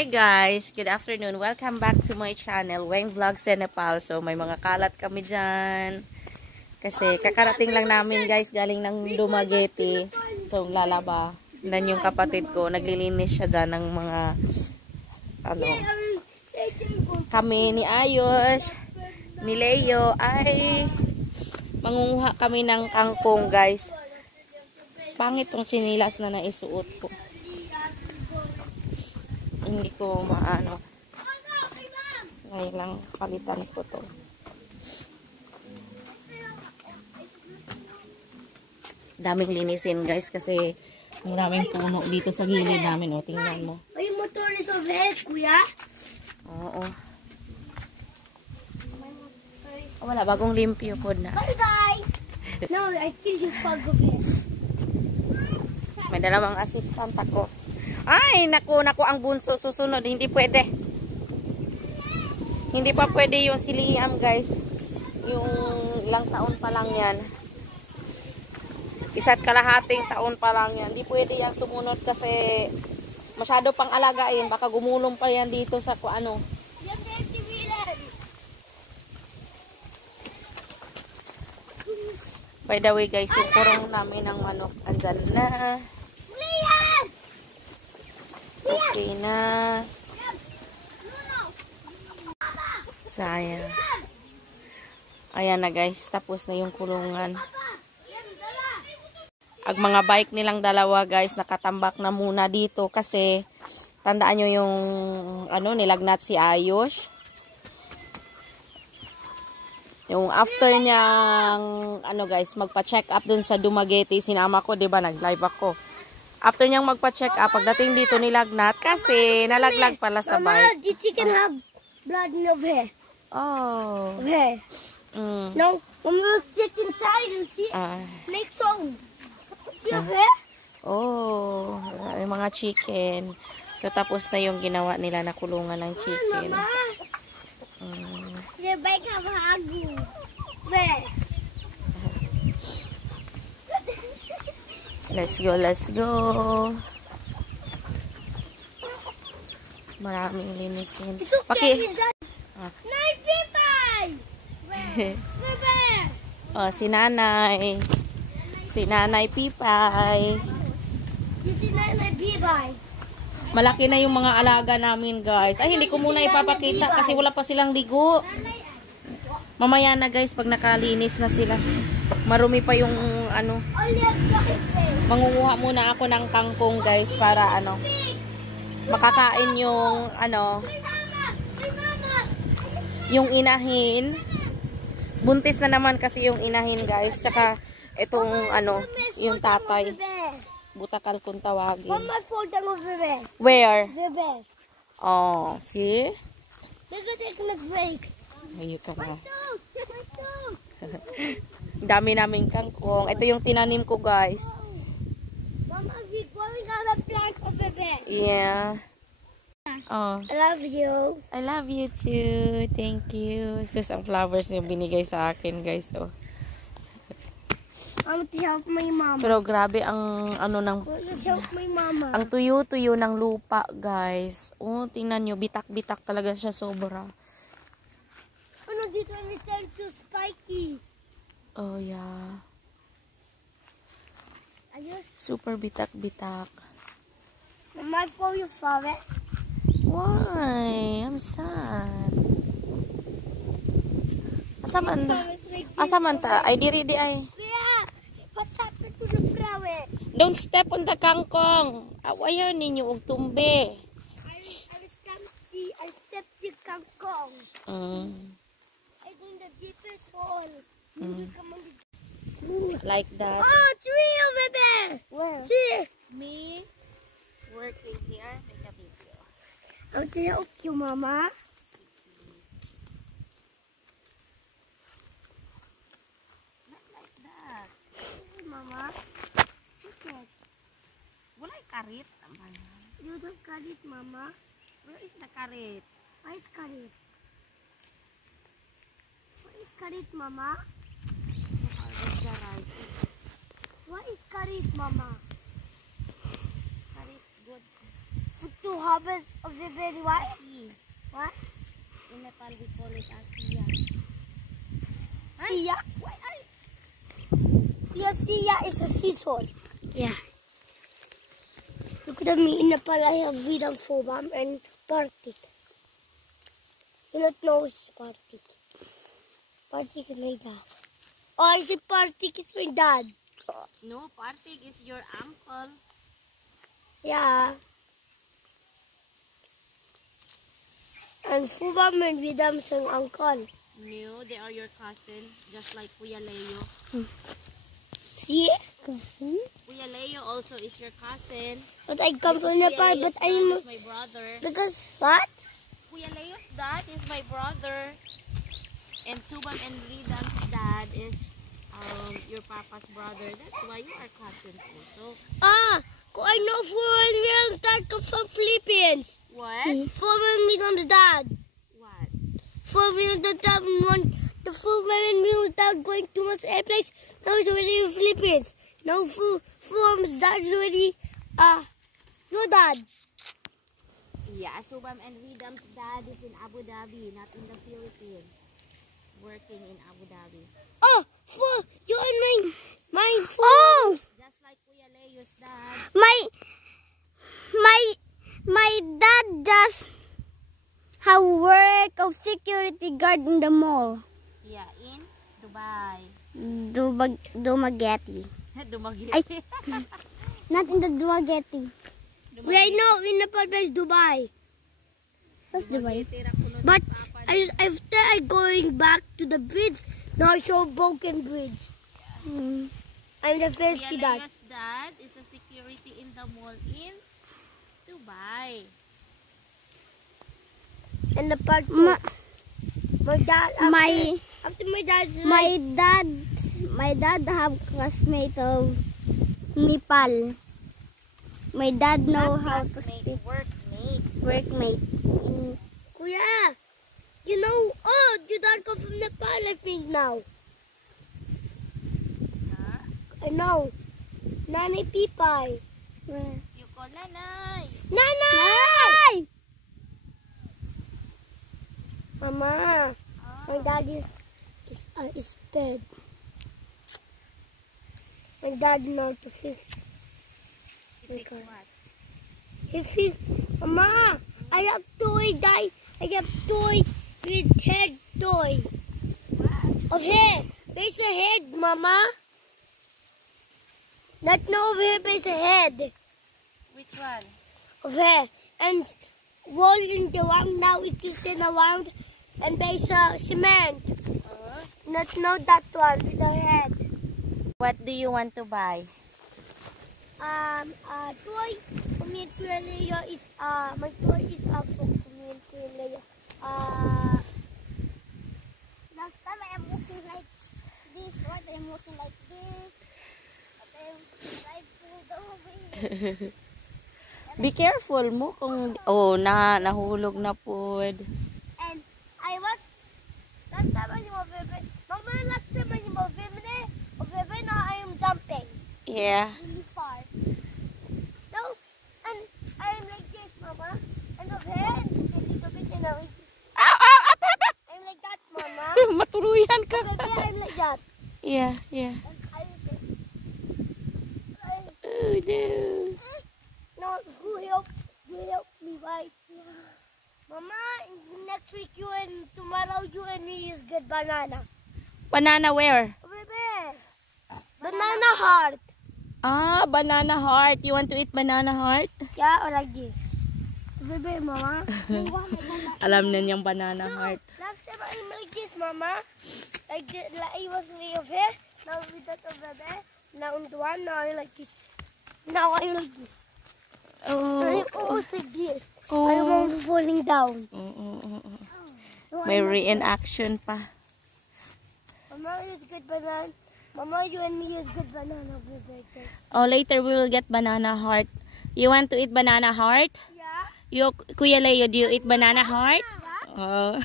Hi guys, good afternoon. Welcome back to my channel, Weng Vlogs in Nepal. So may mga kalat kami dyan. Kasi kakarating lang namin guys, galing ng Dumaguete. So lalaba. Dan yung kapatid ko, naglilinis siya dyan ng mga kami ni Ayos, ni Leo ay mangunguha kami ng kangkong guys. Pangit tong sinilas na naisuot ko. Hindi ko maano. Ngayon lang palitan ko to. Daming linisin guys kasi maraming puno dito sa gilid namin. O, tingnan mo. May motor is over here, kuya. Oo. Wala, bagong limpyo po na. Bye bye. No, I killed you for over here. May dalawang assistant ako. Ay, naku ang bunso susunod. Hindi pwede. Hindi pa pwede yung si Liam guys. Yung ilang taon pa lang yan. Isa't kalahating taon pa lang yan. Hindi pwede yan sumunod kasi masyado pang alagain. Baka gumulong pa yan dito sa ano. By the way guys, yung kurong namin ng manok andyan na. Okay na. Sayang. Ayan na guys, tapos na yung kulungan. Ang mga bike nilang dalawa guys, nakatambak na muna dito kasi tandaan nyo yung nilagnat si Ayos. Yung after niyang guys, magpa-check up dun sa Dumaguete, sinama ko, 'di ba? Nag-live ako. After niyang magpa-check up, pagdating dito nilagnat kasi nalaglag pala sa bike. Mama, the chicken have blood in over here. Oh. Over here. No, Mama, chicken inside and see snake zone. See over here? Oh, yung mga chicken. So tapos na yung ginawa nila na kulungan ng chicken. Mama. Your bike have hagu. Where? Let's go, let's go. Maraming linisin. Oh, si Nanay. Si Nanay Pipay. Si Nanay Pipay. Malaki na yung mga alaga namin, guys. Ay, hindi ko muna ipapakita kasi wala pa silang ligo. Mamaya na, guys, pag nakalinis na sila. Marumi pa yung mangunguha muna ako ng kangkong guys para makakain yung yung inahin. Buntis na naman kasi yung inahin guys, tsaka itong yung tatay. Butakal kung tawagin. Where? Oh, see? Ayun ka na. Dami naming kangkong. Ito yung tinanim ko, guys. Mama, we're going on a plant over there. Yeah. Oh. I love you. I love you too. Thank you. Sus, ang flowers yung binigay sa akin, guys. Oh. I want to help my mama. Pero grabe ang Let's help my mama. ang tuyo-tuyo ng lupa, guys. Oh, tingnan nyo. Bitak-bitak talaga siya sobra. Ano dito ni too spiky? Oh, yeah. Ayos. Super bitak-bitak. Mama, for you saw it. Why? I'm sad. Asamanta. Ay, diri di ay. Yeah. What happened to the flower? Don't step on the kangkong. Ayaw ninyo og tumbe. I stepped the kangkong. I think the deepest hole. Like that. Oh, tree over there. Where? Here. Me working here. Make a video. I want to help you, Mama. Not like that. Hey, Mama. Look at. Walay karit. You don't cut it, Mama. Where is the karit? Why is cut it? What is cut it, Mama? What is cut it, Mama? Karit good. To harvest of the berry what? Asi. What? In Nepal, we call it Asiya. Sia. Yeah, Sia is a seashore. Yeah. Look at me. In Nepal, I have Vidam Phobam and Partik. You don't know Partik. Partik is my dad. Oh, I said Partik is my dad. No, Partik is your uncle. Yeah. And Phobam and Vidam is an uncle. No, they are your cousin, just like Kuya Leo. See? Kuya Leo also is your cousin. But I come Because from Nepal, Kuya Leo's but dad I'm... is my brother. Because what? Kuya Leo's dad is my brother. And Subam and Ridan's dad is your papa's brother. That's why you are cousins also. Ah! I know foreign wheels that come from Philippines. What? Foreign Vidam's dad. What? Foreign wheels that one... The foreign wheels that going to much airplanes. Now it's already in Philippines. Now foreign's dad is already... your dad. Yeah, Subam and Ridan's dad is in Abu Dhabi, not in the Philippines. Working in Abu Dhabi. Oh, for you and my phone. Oh, Just like Kuya Leo's dad. my dad just have work of security guard in the mall. Yeah, in Dubai. Dumaguete. Dumaguete. Not in the Dumaguete. Right now in Nepal place Dubai. That's Dubai. But after I going back to the bridge, now I show broken bridge. I'm the first Kuya dad. Leo's dad is a security in the mall in Dubai. And the part my dad after my dad have classmate of Nepal. My dad know how to speak workmate. Kuya, you know, oh, your dad come from Nepal, I think now. Huh? I know. Nanay Pipay. You call Nanay. Nanay! Mama, my dad is bad. My dad know to fix. You fix what? He fix. Mama, I have toy with head toy. Of hair. There's a head, Mama. Not no over here, there's a head Which one? of hair. And rolling around now it is then around and there's a cement. Not know that one with the head. What do you want to buy? Toy for me and Kuya Leo is my toy is for me and Kuya Leo. Last time I am walking like this, what I am walking like this. But I am like to the Be careful mo kung nahulog na pod. And I was last time I was baby. Mama, last time I was baby, now I am jumping. Yeah. Really far. No, and I'm like this, Mama. And over here, a little bit, and I'm like that, Mama. Matuluyan ka. Over here, I'm like that. Yeah. And I Oh no. no, who help me, right? Mama, next week you and tomorrow you and me is get banana. Banana where? Baby, banana heart. Banana heart. You want to eat banana heart? Yeah, or like this. Baby, Mama. Alam na niyang banana heart. Last time I'm like this, Mama. Like this, like I was way over here. Now with that over there. Now on the one. Now I like this. Now I like this. I'm almost like this. I'm almost falling down. No, May I'm not- reenaction pa. Mama is good banana. Mama, you and me is good banana. Baby. Oh, later we will get banana heart. You want to eat banana heart? Yeah. Kuya Leo, do you eat banana heart? Oh.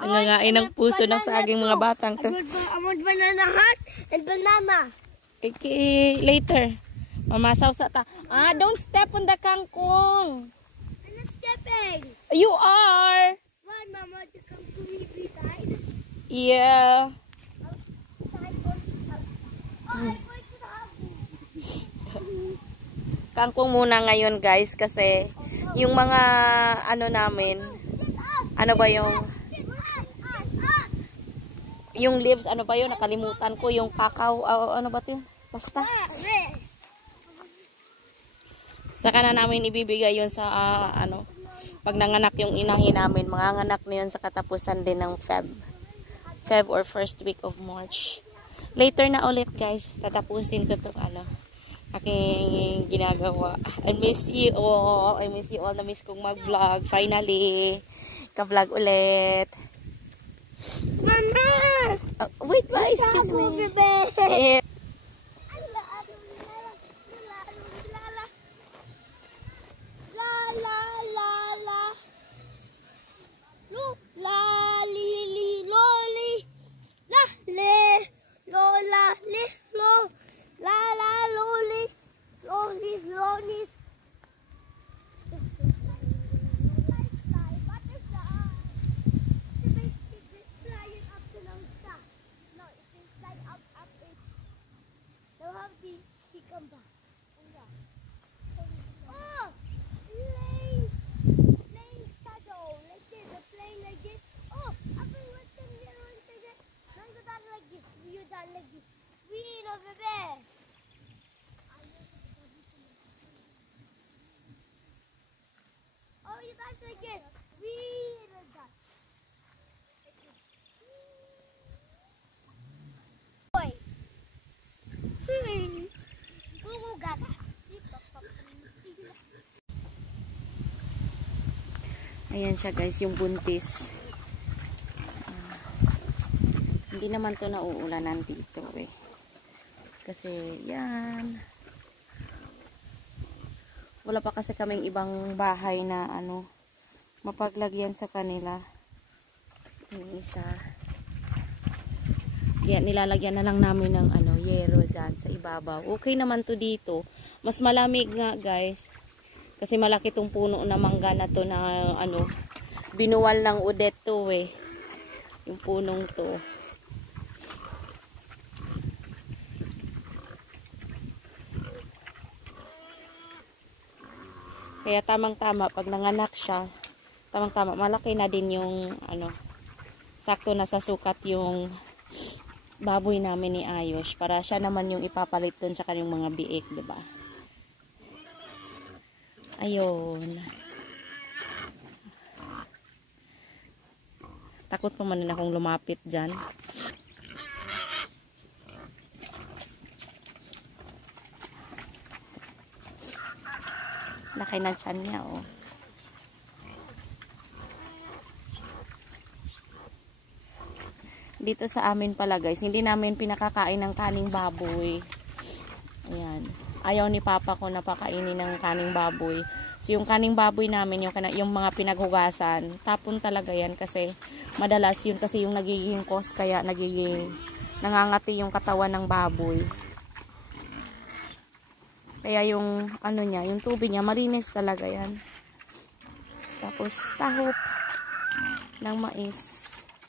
Nangangain ng puso ng saging mga batang to. I want banana heart and banana. Okay, later. Mamasaw sa ta. Don't step on the kangkong. And let's skipping. You are. Why, Mama? To come to me beside? Yeah. Kangkong muna ngayon guys kasi yung mga ano namin, ano ba yung leaves, ano ba yun, nakalimutan ko, yung kakao, ano ba yun, basta. Saka na namin ibibigay yun sa ano, pag nanganak yung inahin namin, mga nganak na yun sa katapusan din ng Feb or first week of March. Later na ulit guys, tatapusin ko itong ano, aking ginagawa. I miss you all. I miss you all. Na-miss kong mag-vlog. Finally, ka-vlog ulit. Mama! Wait ba? Excuse me. Eh, Oh, you guys like it. We did that. Boy. Gugu gaga. ayan siya guys, yung buntis. Hindi naman to nauulanan dito eh. Kasi yan. Wala pa kasi kaming ibang bahay na ano, mapaglagyan sa kanila. Yung isa. Yan, nilalagyan na lang namin ng ano, yero dyan sa ibabaw. Okay naman to dito. Mas malamig nga guys. Kasi malaki tong puno na mangga na to na ano, binuwal ng udet to eh. Yung punong to. Kaya tamang-tama pag nanganak siya, tamang-tama malaki na din yung ano, sakto na sa sukat yung baboy namin ni Ayos para siya naman yung ipapalit dun sa kanyang mga biik, 'di ba? Ayun. Takot pa man akong lumapit dyan. Laki na tiyan niya, oh. Dito sa amin pala guys, hindi namin pinakakain ng kaning baboy. Ayan. Ayaw ni Papa ko na pakainin ng kaning baboy. So yung kaning baboy namin, yung mga pinaghugasan, tapon talaga yan kasi madalas yun kasi yung nagiging cause kaya nagiging nangangati yung katawan ng baboy. Kaya yung ano niya, yung tubig niya, malinis talaga yan. Tapos tahop ng mais,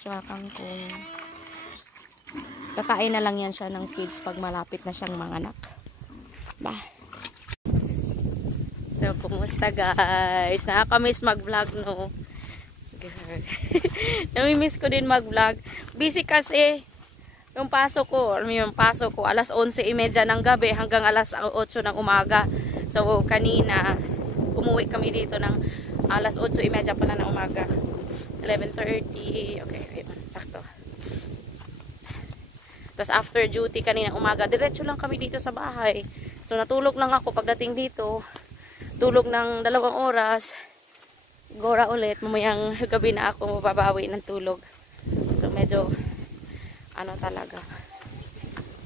tsaka kangkong. Kakain na lang yan siya ng feeds pag malapit na siyang manganak. Ba. So, kumusta guys? Nakakamiss mag-vlog, no? Namimiss ko din mag-vlog. Busy kasi yung pasok ko, alas 11:30 ng gabi hanggang alas 8 ng umaga. So, kanina, umuwi kami dito ng alas 8:30 pala ng umaga. 11:30. Okay, sakto. Tapos after duty kanina umaga, diretso lang kami dito sa bahay. So natulog lang ako pagdating dito. Tulog ng 2 oras. Gora ulit. Mamayang gabi na ako mababawi ng tulog. So medyo ano talaga.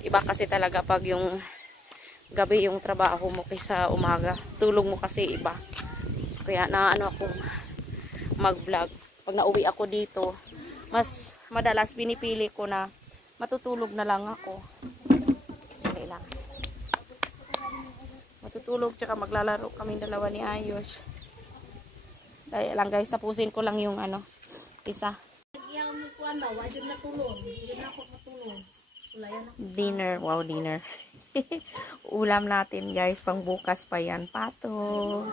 Iba kasi talaga pag yung gabi yung trabaho mo kaysa umaga. Tulog mo kasi iba. Kaya naano ako mag-vlog. Pag nauwi ako dito, mas madalas pinipili ko na matutulog na lang ako. Dali lang. Matutulog tsaka maglalaro kami dalawa ni Ayos. Kaya lang guys, tapusin ko lang yung ano, isa. Dinner, wow, dinner. Ulam natin guys, pang bukas pa yan. Patos.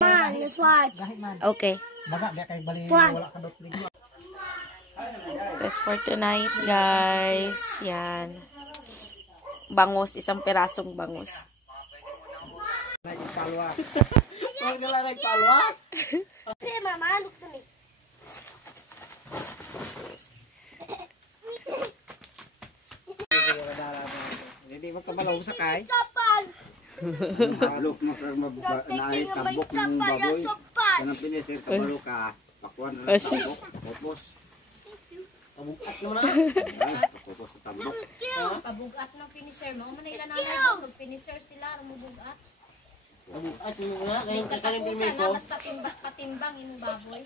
Man, let's watch. Okay. That's for tonight guys. Yan. Bangus, isang pirasong bangus. Okay, Mama, look to me. Hindi magkabalaw sa kay. Sapal! Halok mabuka naay tabok ng baboy. Kanang pinisir kabalo ka. Pakuan na tabok. Popos. Pabukat mo na. Popos sa tabok. Pabugat ng finisher mo. Manay na nanay ko. Finisher sila. Rumubugat. Pabukat mo na. Ngayon ka Katapusan na. Basta patimbang yung baboy.